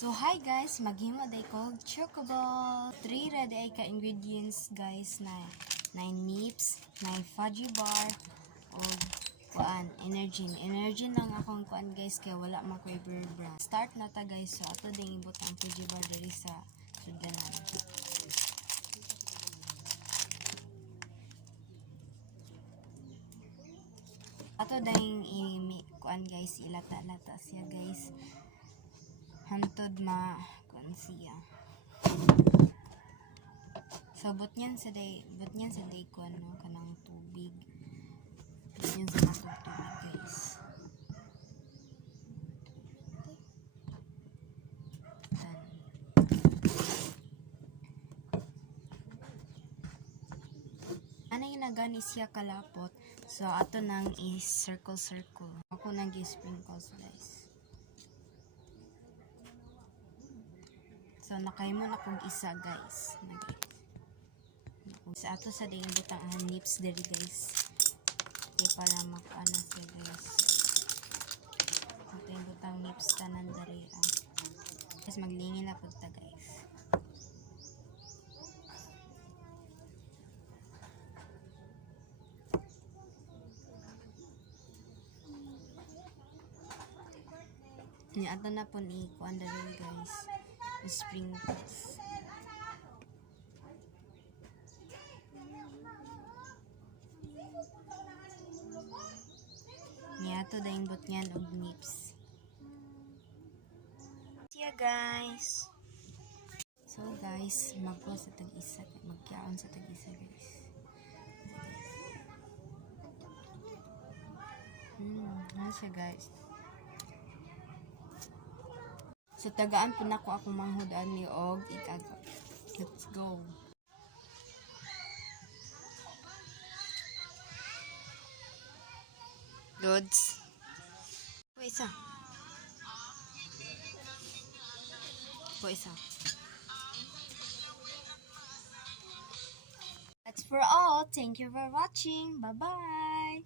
So hi guys, maghimo day ko chocoball. 3 red ay ka ingredients guys na 9 nips, 9 fudgy bar o kuan energy lang akong kuan guys kaya wala man ko brand. Start na ta guys, so ato ding ibot ang fudgy bar diri sa sudanan. Ato ding kuan guys, ilata-lata siya guys. Hantod kuan siya. So but niyan sa day kuan no kanang tubig. But niyan sa tubig guys. Ano yung nagani siya kalapot. So ato nang i-circle. Ako nang i-sprinkles guys. So nakaimo na kong isa guys. Sa ato sa ding butang nips diri guys. Okay, para makaano siya guys. Ato yung butang nips tanan diri. Guys maglingin na pud ta guys. Ni ato na po ni kuan diri guys. Sprinkles. Niya to daing bot niyan og nips. Siya guys. So guys, magko sa tag-isa, magkiaon sa tag-isa guys. Siya guys. So tagaan po na ko akong manghudaan ni og ikaga. Let's go. Lods. Po isa. That's for all. Thank you for watching. Bye-bye.